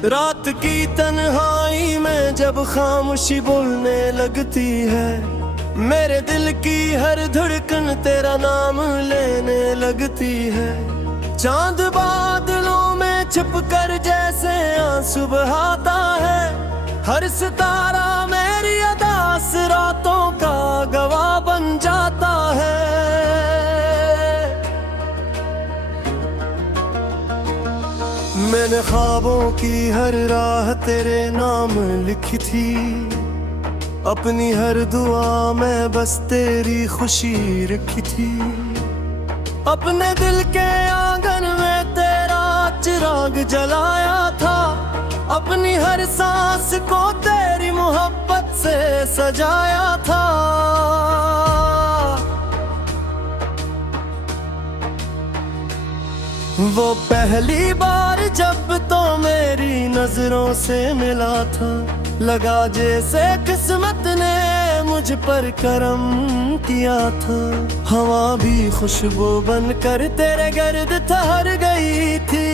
रात की तन्हाई में जब खामोशी बोलने लगती है, मेरे दिल की हर धड़कन तेरा नाम लेने लगती है। चांद बादलों में छुप कर जैसे आंसू बहाता है, हर सितारा मेरी अदास रातों का गवाह बन जाता है। मैंने ख्वाबों की हर राह तेरे नाम लिखी थी, अपनी हर दुआ में बस तेरी खुशी रखी थी। अपने दिल के आंगन में तेरा चिराग जलाया था, अपनी हर सांस को तेरी मोहब्बत से सजाया था। वो पहली बार जब तो मेरी नजरों से मिला था, लगा जैसे किस्मत ने मुझ पर करम किया था। हवा भी खुशबू बनकर तेरे गर्द ठहर गई थी,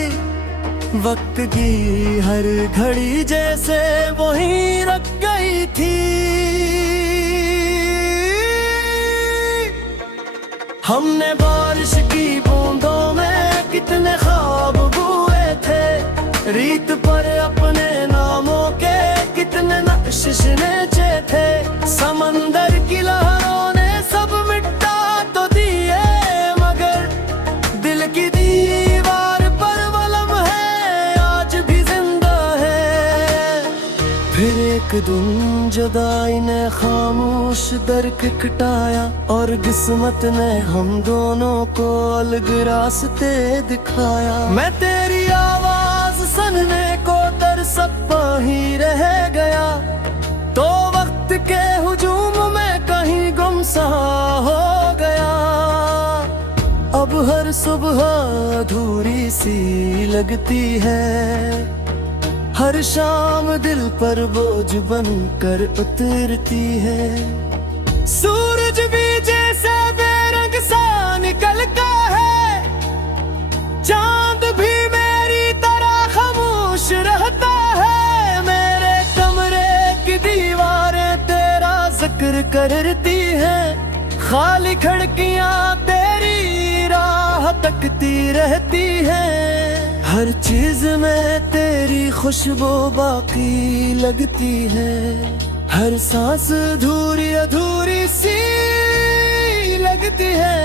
वक्त की हर घड़ी जैसे वहीं रख गई थी। हमने बारिश की बूंदों में कितने ख्वाब बुए थे, रीत पर अपने नामों के कितने नक्श नेचे थे। समंदर की लहरों ने सब मिटा तो दिए, मगर दिल की दीवार पर वो लम्हे आज भी जिंदा है। फिर एक दिन जुदाई ने खामोश दर खटखटाया, और किस्मत ने हम दोनों को अलग रास्ते दिखाया। मैं तेरी आवाज सुनने को तरसता ही रह गया, तो वक्त के हुजूम में कहीं गुमसा हो गया। अब हर सुबह अधूरी सी लगती है, हर शाम दिल पर बोझ बनकर उतरती है। सूरज भी जैसे बेरंग सा निकलता है, चांद भी मेरी तरह खामोश रहता है। मेरे कमरे की दीवारें तेरा जिक्र करती हैं, खाली खिड़कियां तेरी राह तकती रहती हैं। हर चीज में तेरी खुशबू बाकी लगती है, हर सांस अधूरी अधूरी सी लगती है।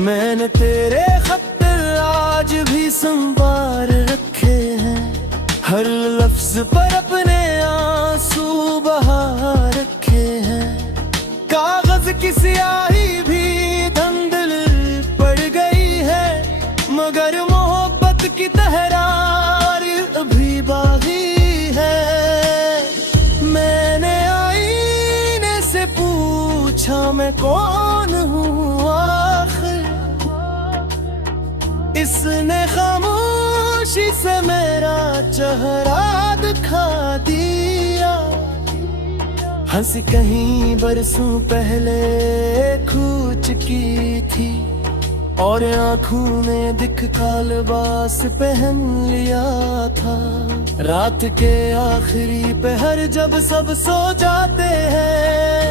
मैंने तेरे खत आज भी संभाल रखे हैं, हर लफ्ज पर अपने आंसू बहा रखे हैं। कागज की स्याही भी धुंधल पड़ गई है, मगर मोहब्बत की तहरार अभी बाकी है। मैंने आईने से पूछा मैं कौन हूँ आखिर, इसने खामोशी से मेरा चेहरा दिखा दिया। हंसी कहीं बरसों पहले खो चुकी थी, और आँखों ने दिख का लिबास पहन लिया था। रात के आखिरी पहर जब सब सो जाते हैं,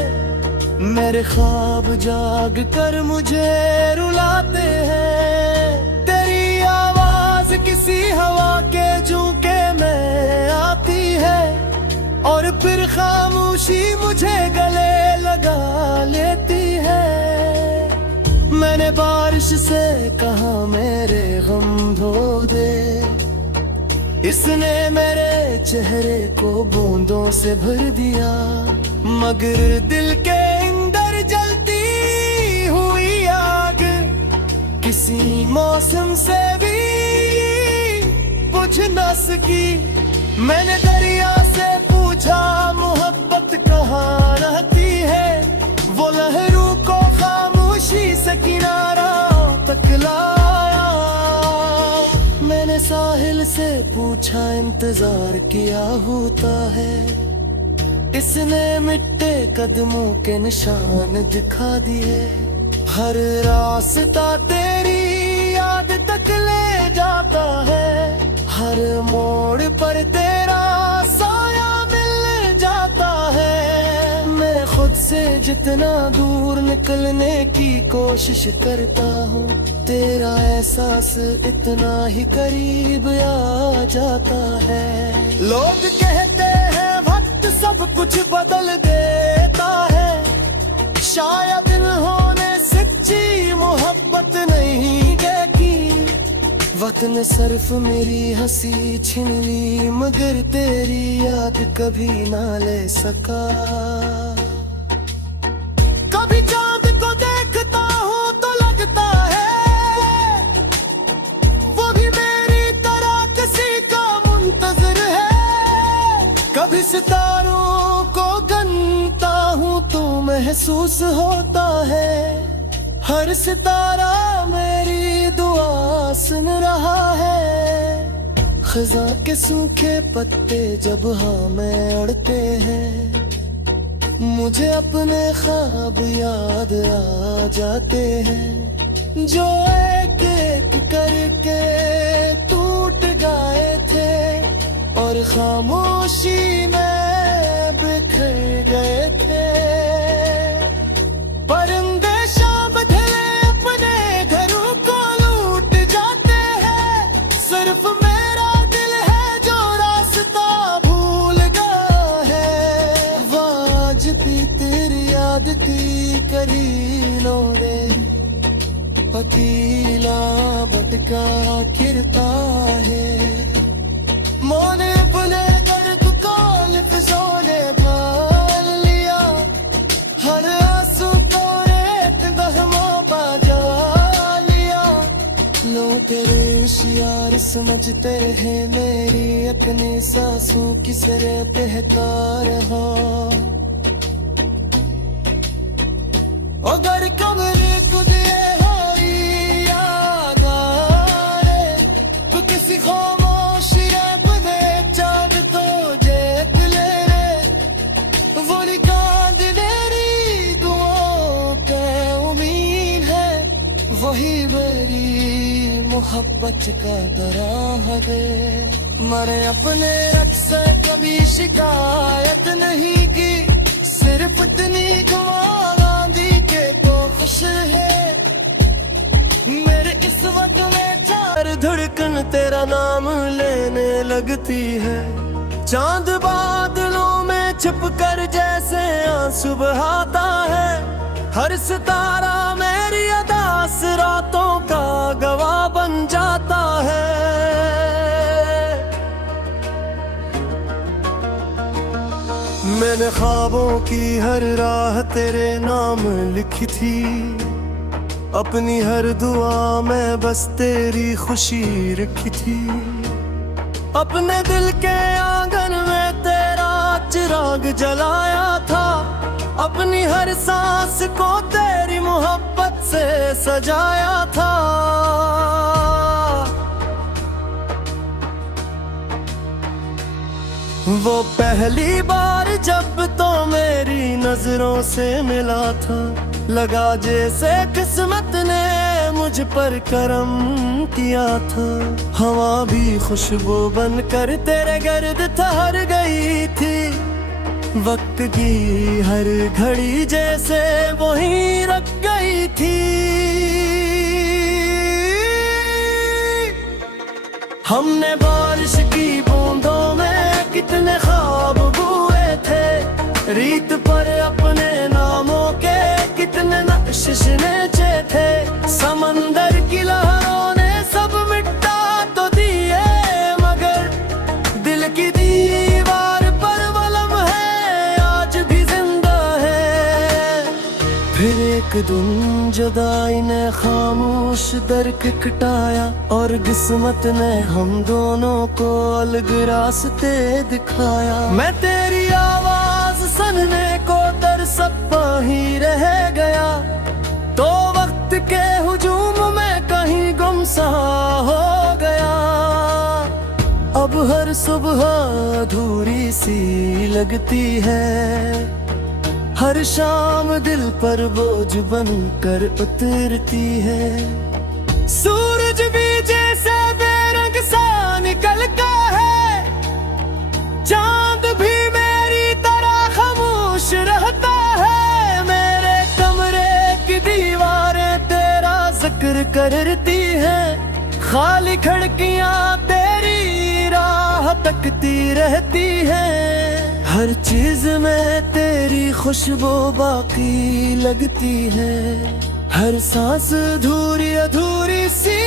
मेरे ख्वाब जाग कर मुझे रुलाते हैं। तेरी आवाज किसी हवा के झोंके में आती है, और फिर खामोशी मुझे गले लगा लेती है। मैंने बारिश से कहा मेरे गम धो दे, इसने मेरे चेहरे को बूंदों से भर दिया। मगर दिल के अंदर जलती हुई आग किसी मौसम से भी बुझ न सकी। मैंने दरिया से पूछा मोहब्बत कहाँ रहती है, वो लहरों को खामोशी से किनारा तक लाया। मैंने साहिल से पूछा इंतजार किया होता है, इसने मिट्टे कदमों के निशान दिखा दिए। हर रास्ता तेरी ले जाता है। हर मोड़ पर तेरा साया मिल जाता है। मैं खुद से जितना दूर निकलने की कोशिश करता हूँ, तेरा एहसास इतना ही करीब आ जाता है। लोग कहते हैं वक्त सब कुछ बदल देता है, शायद इन्होंने सच्ची मोहब्बत नहीं देखी। वक्त ने सिर्फ मेरी हंसी छीन ली, मगर तेरी याद कभी ना ले सका। कभी चांद को देखता हूँ तो लगता है वो भी मेरी तरह किसी का मुंतजर है। कभी सितारों को गिनता हूँ तो महसूस होता है, हर सितारा मेरी दुआ सुन रहा है। खज़ां के सूखे पत्ते जब हमें अड़ते हैं, मुझे अपने ख्वाब याद आ जाते हैं, जो एक एक करके टूट गए थे और खामोशी में बिखर गए थे। परिंदे शाम ढले अपने घरों को लूट जाते हैं, सिर्फ मेरा दिल है जो रास्ता भूल गया है। वाज भी तेरी याद की करीनों ने पकीला भटका फिरता है। मोने अपने दर्द को लिफ्ज़ों ने पाल लिया, हर आंसू को एक बहमों बजा लिया। लोग तेरे होशियार समझते हैं मेरी अपनी सांसों की सरे बहका रहा। अगर कमरे कुदे होई याद आ रे, तो किसी खामोशी रब दे चाँद तो देख ले रे। वो निकांद मेरी दुआओं का उम्मीद है, वही मेरी मोहब्बत का दराह है। मैंने अपने रख से कभी शिकायत नहीं की, सिर्फ इतनी दुआ दी के तो खुश है। मेरे इस वक्त में चार धड़कन तेरा नाम लेने लगती है। चांद बादलों में छिप कर जैसे आंसू बहाता है, हर सितारा मेरी अदास रातों का गवाह बन जाता है। मैंने ख्वाबों की हर राह तेरे नाम लिखी थी, अपनी हर दुआ में बस तेरी खुशी रखी थी। अपने दिल के आंगन में तेरा चिराग जलाया था, अपनी हर सांस को तेरी मोहब्बत से सजाया था। वो पहली बार जब तो मेरी नजरों से मिला था, लगा जैसे किस्मत ने मुझ पर करम किया था। हवा भी खुशबू बनकर तेरे गर्द ठहर गई थी, वक्त की हर घड़ी जैसे वहीं रख गई थी। हमने बारिश की बूंदों में कितने ख्वाब बुए थे, रीत पर अपने नामों के कितने नक्श नेचे थे। समंदर की लहरों ने सब मिटा तो दिए, मगर दिल की दीवार पर वलम है आज भी जिंदा है। फिर एक दिन जुदाई ने खामोश दर खटखटाया, और किस्मत ने हम दोनों को अलग रास्ते दिखाया। मैं तेरी आवाज सुनने को तरसता ही रह गया, तो वक्त के हुजूम में कहीं गुमसा हो गया। अब हर सुबह अधूरी सी लगती है, हर शाम दिल पर बोझ बनकर उतरती है। सूरज भी करती है, खाली खिड़कियां तेरी राह तकती रहती है। हर चीज में तेरी खुशबू बाकी लगती है, हर सांस अधूरी अधूरी सी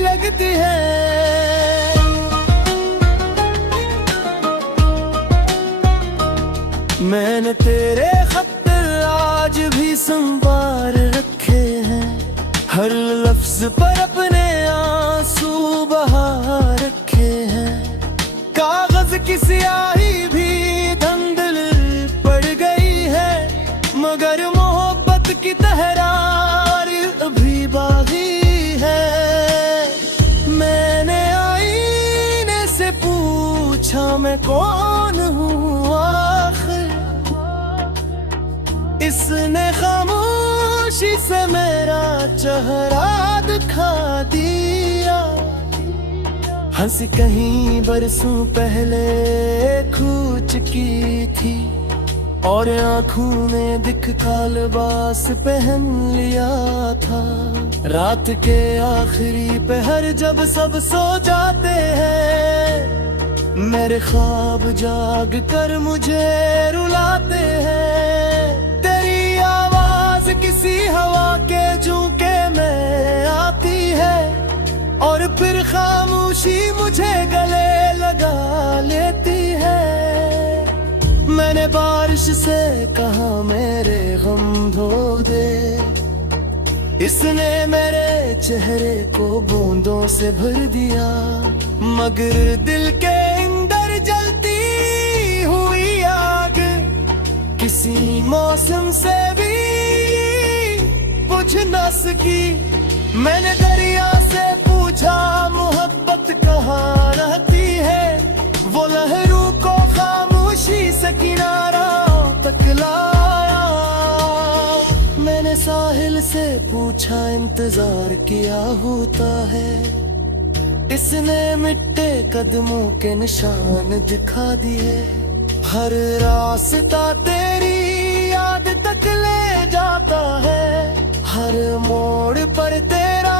लगती है। मैंने तेरे खत आज भी संभाल रखे हैं, हर लफ्ज पर अपने आंसू बहा रखे हैं। कागज की स्याही भी धुंधल पड़ गई है, मगर मोहब्बत की तहरार अभी बाकी है। मैंने आईने से पूछा मैं कौन हूँ आखिर, इसने खामोशी से मेरा चेहरा दिखा दिया। हंसी कहीं बरसों पहले खो चुकी थी, और आँखों ने दिख का लिबास पहन लिया था। रात के आखिरी पहर जब सब सो जाते हैं, मेरे ख्वाब जाग कर मुझे रुलाते हैं। तेरी आवाज किसी हवा के झोंके में आती है, और फिर खामोशी मुझे गले लगा लेती है। मैंने बारिश से कहा मेरे गम धो दे, इसने मेरे चेहरे को बूंदों से भर दिया। मगर दिल के अंदर जलती हुई आग किसी मौसम से भी बुझ न सकी। मैंने दरिया से पूछा मोहब्बत कहाँ रहती है, वो लहरों को खामोशी से किनारों तक लाया। मैंने साहिल से पूछा इंतजार किया होता है, इसने मिट्टे कदमों के निशान दिखा दिए। हर रास्ता तेरी याद तक ले जाता है, हर मोड़ पर तेरा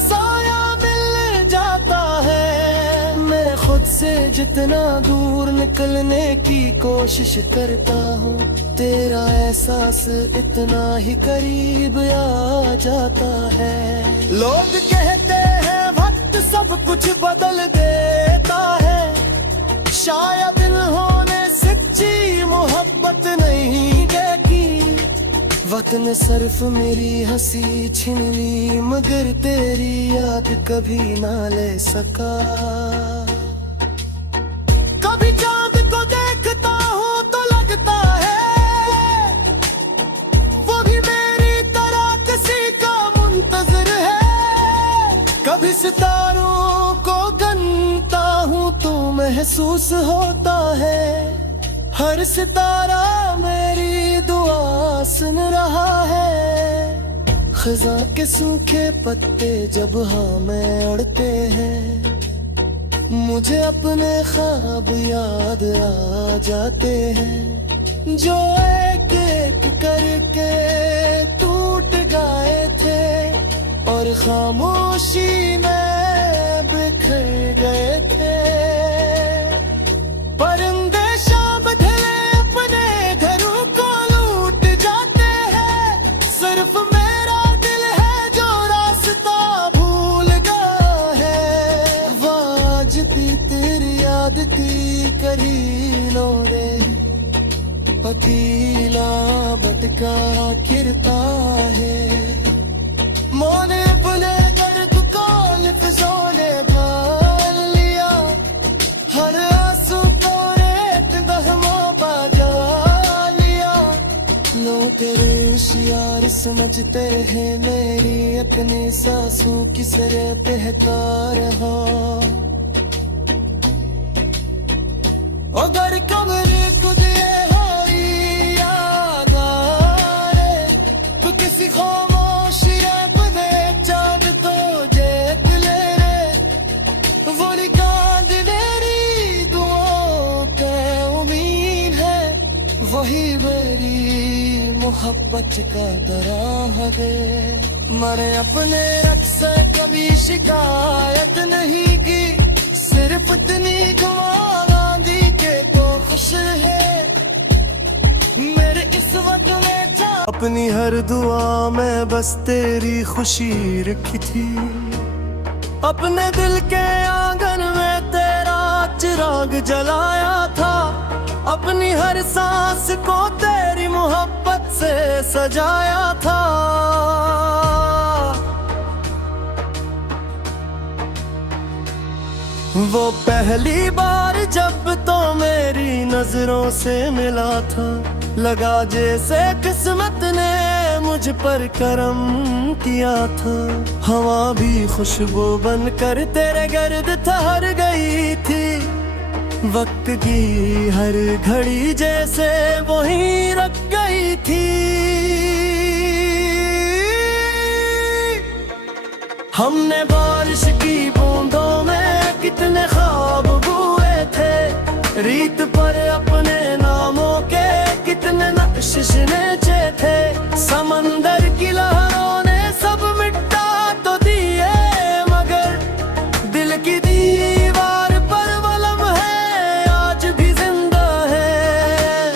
साया मिल जाता है। मैं खुद से जितना दूर निकलने की कोशिश करता हूँ, तेरा एहसास इतना ही करीब आ जाता है। लोग कहते हैं वक्त सब कुछ बदल देता है, शायद इन्होंने सच्ची मोहब्बत नहीं देखी। वक्त ने सिर्फ मेरी हंसी छीन ली, मगर तेरी याद कभी ना ले सका। कभी चांद को देखता हूँ तो लगता है वो भी मेरी तरह किसी का मुंतजर है। कभी सितारों को गिनता हूँ तो महसूस होता है, हर सितारा मेरी दुआ सुन रहा है। खज़ां के सूखे पत्ते जब हवा में उड़ते हैं, मुझे अपने ख्वाब याद आ जाते हैं, जो एक एक करके टूट गए थे और खामोशी में बिखर गए थे। परिंदे शाम ढले अपने घरों को लूट जाते हैं, सिर्फ मेरा दिल है जो रास्ता भूल गया है। वाज भी तेरी याद की करीनों ने पकीला भटका फिरता है। मोने बुले दर्द को लिफ्ज़ों ने डाल लिया, हर आंसू को रेत गहमों बजा लिया। लोग तेरे होशियार समझते हैं मेरी अपनी सांसों की सरे बहता रहा। अगर कमरे खुद याद आ रे, तो किसी खामोशी रब दे चाँद तो देख ले रे। वो निकाल मेरी दुआओं का उम्मीद है, वही मेरी मोहब्बत का दराह है। मैंने अपने रख से कभी शिकायत नहीं की, सिर्फ इतनी दुआ दी के तो खुश है मेरे इस वक्त में था। अपनी हर दुआ में बस तेरी खुशी रखी थी, अपने दिल के आंगन में तेरा चिराग जलाया था, अपनी हर सांस को तेरी मोहब्बत से सजाया था। वो पहली बार जब तो मेरी नजरों से मिला था, लगा जैसे किस्मत ने मुझ पर करम किया था। हवा भी खुशबू बनकर तेरे गर्द ठहर गई थी, वक्त की हर घड़ी जैसे वहीं रख गई थी। हमने बारिश की बूंदों में कितने ख्वाब बुए थे, रीत पर अपने नामों के कितने नक्श नेचे थे। समंदर की लहरों ने सब मिटा तो दिए, मगर दिल की दीवार पर वलम है आज भी जिंदा है।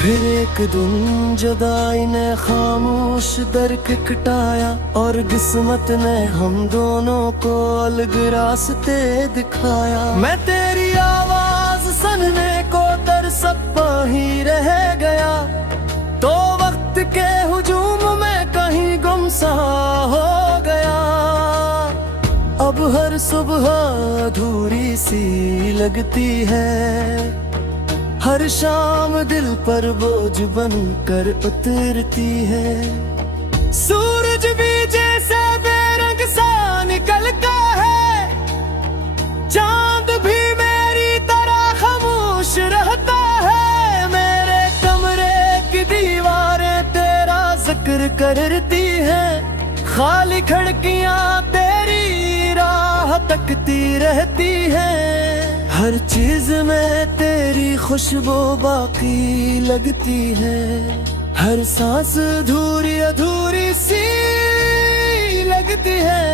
फिर एक दिन जुदाई ने खामोश दर खटखटाया, और किस्मत ने हम दोनों को अलग रास्ते दिखाया। मैं तेरी आवाज सुनने को तरसता ही रह गया, तो वक्त के हुजूम में कहीं गुमसा हो गया। अब हर सुबह अधूरी सी लगती है, हर शाम दिल पर बोझ बनकर उतरती है। सूरज भी जैसे बेरंग सा निकलता है, चांद भी मेरी तरह खामोश रहता है। मेरे कमरे की दीवारें तेरा जिक्र करती हैं, खाली खिड़कियां तेरी राह तकती रहती हैं। हर चीज में तेरी खुशबू बाकी लगती है, हर सांस अधूरी अधूरी सी लगती है।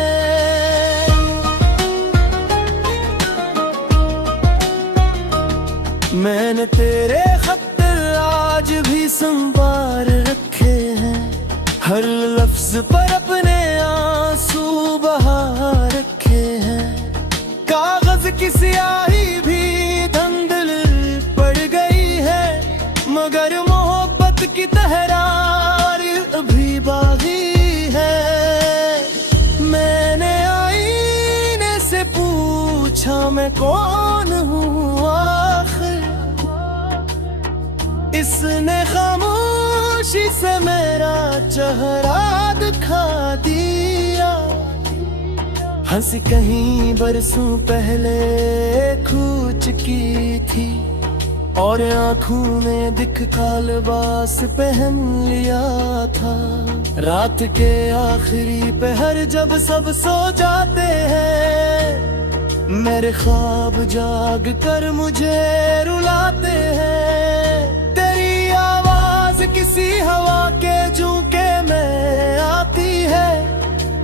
मैंने तेरे खत आज भी संभाल रखे हैं, हर लफ्ज पर अपने आंसू बहा रखे हैं। कागज की स्याही भी धुंधल पड़ गई है, मगर मोहब्बत की तहरार अभी बाकी है। मैंने आईने से पूछा मैं कौन हूँ आखिर, इसने खामोशी से मेरा चेहरा दिखा दिया। हंसी कहीं बरसों पहले खो चुकी थी, और आँखों में दिख का लिबास पहन लिया था। रात के आखिरी पहर जब सब सो जाते हैं, मेरे ख्वाब जाग कर मुझे रुलाते हैं। तेरी आवाज किसी हवा के झोंके में आती है,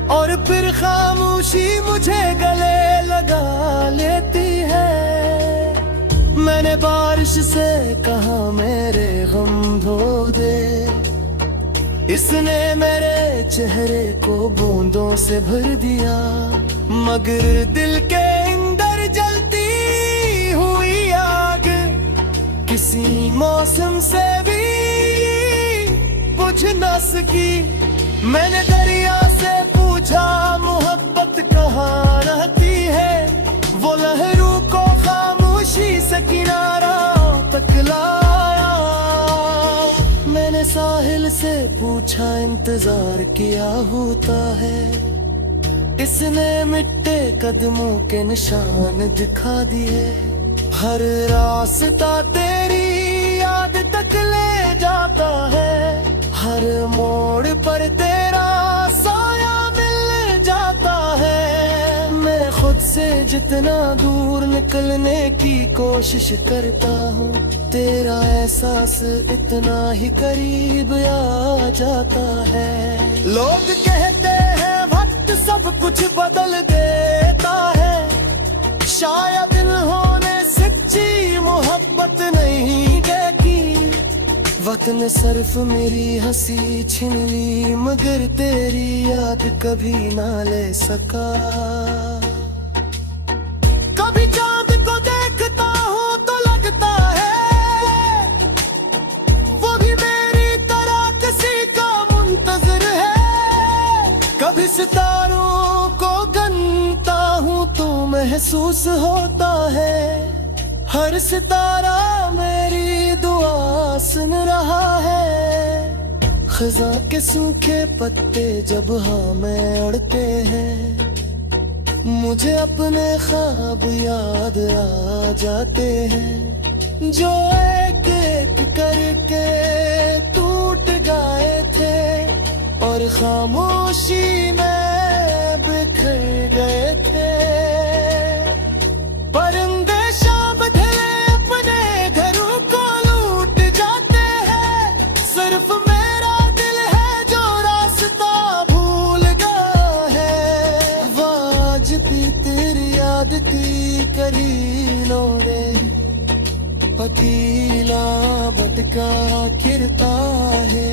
और फिर खामोशी मुझे गले लगा लेती है। मैंने बारिश से कहा मेरे गम धो दे, इसने मेरे चेहरे को बूंदों से भर दिया। मगर दिल के अंदर जलती हुई आग किसी मौसम से भी बुझ न सकी। मैंने दरिया से पूछा मोहब्बत कहाँ रहती है, वो लहरों को खामोशी से किनारा तक लाया। मैंने साहिल से पूछा इंतजार किया होता है, इसने मिट्टे कदमों के निशान दिखा दिए। हर रास्ता तेरी याद तक ले जाता है, हर मोड़ पर तेरा साया मिल जाता है। मैं खुद से जितना दूर निकलने की कोशिश करता हूँ, तेरा एहसास इतना ही करीब आ जाता है। लोग कहते सब कुछ बदल देता है। शायद इन्होंने सच्ची मोहब्बत नहीं देखी। वक्त ने सिर्फ मेरी हंसी छीन ली, मगर तेरी याद कभी ना ले सका। कभी चांद को देखता हूँ तो लगता है वो भी मेरी तरह किसी का मुंतजर है। कभी सितारों को गिनता हूँ तो महसूस होता है हर सितारा मेरी दुआ सुन रहा है। खज़ां के सूखे पत्ते जब हाँ में उड़ते हैं, मुझे अपने ख्वाब याद आ जाते हैं जो एक एक करके टूट गए थे और खामोशी में बिखर गए थे। परिंदे शाम ढले अपने घरों को लूट जाते हैं, सिर्फ मेरा दिल है जो रास्ता भूल गया है। वाज थी तेरी याद थी करीनों ने, पतीला भटका फिरता है।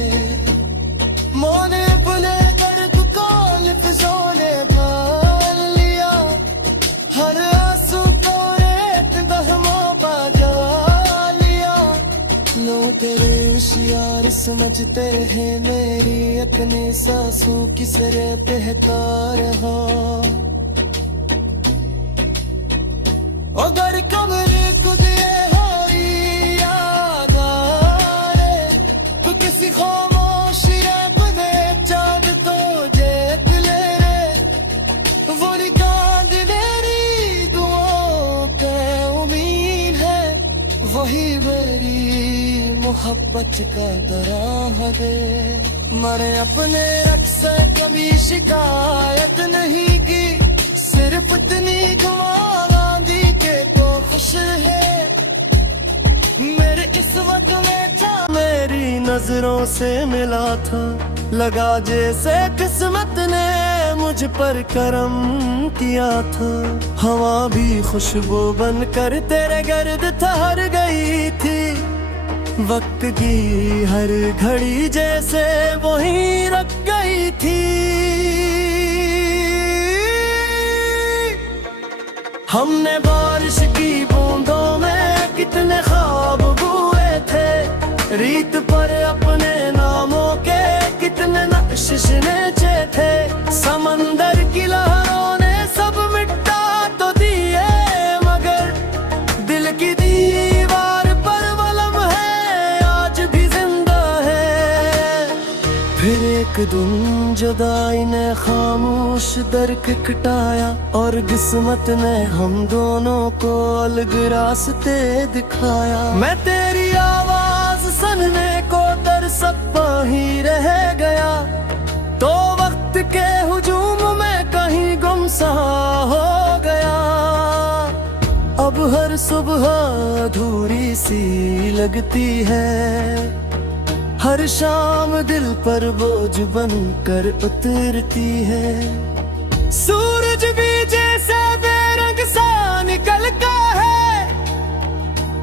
मोने बुले दर्द को लिफ्ज़ों ने डाल लिया, हर आंसू को रेत बहमों बजा लिया। लो तेरे होशियार समझते हैं मेरी अपनी सांसों की सरे बहता रहा। अगर कमरे खुदिए होई याद आ रे, तो किसी खामोशी रब में चाँद तो देख ले रे। वो निकांद मेरी दुआओं पे उम्मीद है, वही मेरी मोहब्बत का दराह है। मैंने अपने रख से कभी शिकायत नहीं की, सिर्फ इतनी दुआ दी के तो खुश है। मेरे किस्मत में था मेरी नजरों से मिला था, लगा जैसे किस्मत ने मुझ पर करम किया था। हवा भी खुशबू बनकर तेरे गर्द ठहर गई थी, वक्त की हर घड़ी जैसे वहीं रख गई थी। हमने बारिश की बूंदों में कितने ख्वाब बुए थे, रीत पर अपने नामों के कितने नक्श नेचे थे। समंदर की लहरों ने सब मिटा तो दिए, मगर दिल की दीवार पर वलम है आज भी जिंदा है। फिर एक दिन जुदाई ने खामोश दर खटखटाया और किस्मत ने हम दोनों को अलग रास्ते दिखाया। मैं तेरी आवाज सुनने को तरसता ही रह गया, तो वक्त के हुजूम में कहीं गुमसा हो गया। अब हर सुबह अधूरी सी लगती है, हर शाम दिल पर बोझ बनकर उतरती है। सूरज भी जैसे बेरंग सा निकलता है,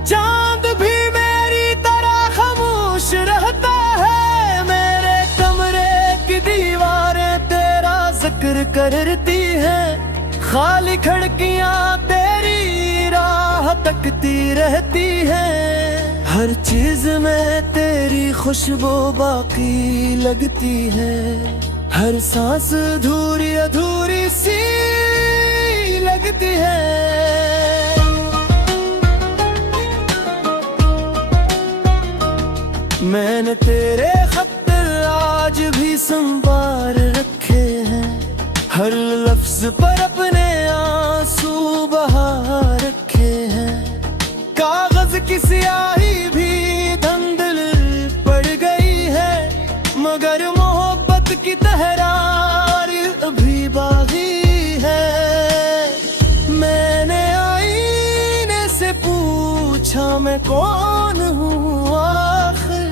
चांद भी मेरी तरह खामोश रहता है। मेरे कमरे की दीवारें तेरा जिक्र करती हैं, खाली खिड़कियां तेरी राह तकती रहती हैं। हर चीज में तेरी खुशबू बाकी लगती है, हर सांस अधूरी अधूरी सी लगती है। मैंने तेरे खत आज भी संभाल रखे हैं, हर लफ्ज पर अपने आंसू बहा रखे हैं। कागज की स्याही भी धुंधल पड़ गई है, मगर मोहब्बत की तहरार अभी बाकी है। मैंने आईने से पूछा मैं कौन हूँ आखिर,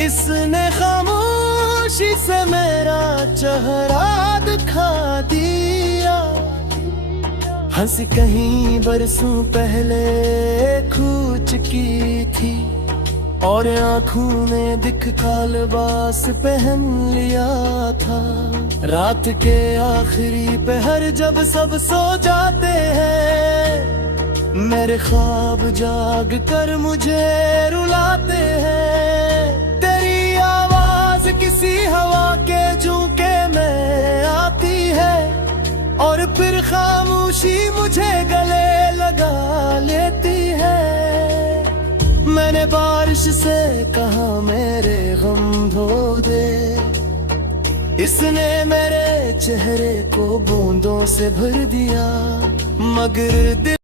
इसने खामोश खामोशी से मेरा चेहरा दिखा दिया। हंसी कहीं बरसों पहले खो चुकी थी और आंखों में दिख का लिबास पहन लिया था। रात के आखिरी पहर जब सब सो जाते हैं, मेरे ख्वाब जाग कर मुझे रुलाते हैं। तेरी आवाज किसी हवा के झोंके में आती है और फिर खामोशी मुझे गले लगा लेती है। मैंने बारिश से कहा मेरे गम धो दे, इसने मेरे चेहरे को बूंदों से भर दिया, मगर दिल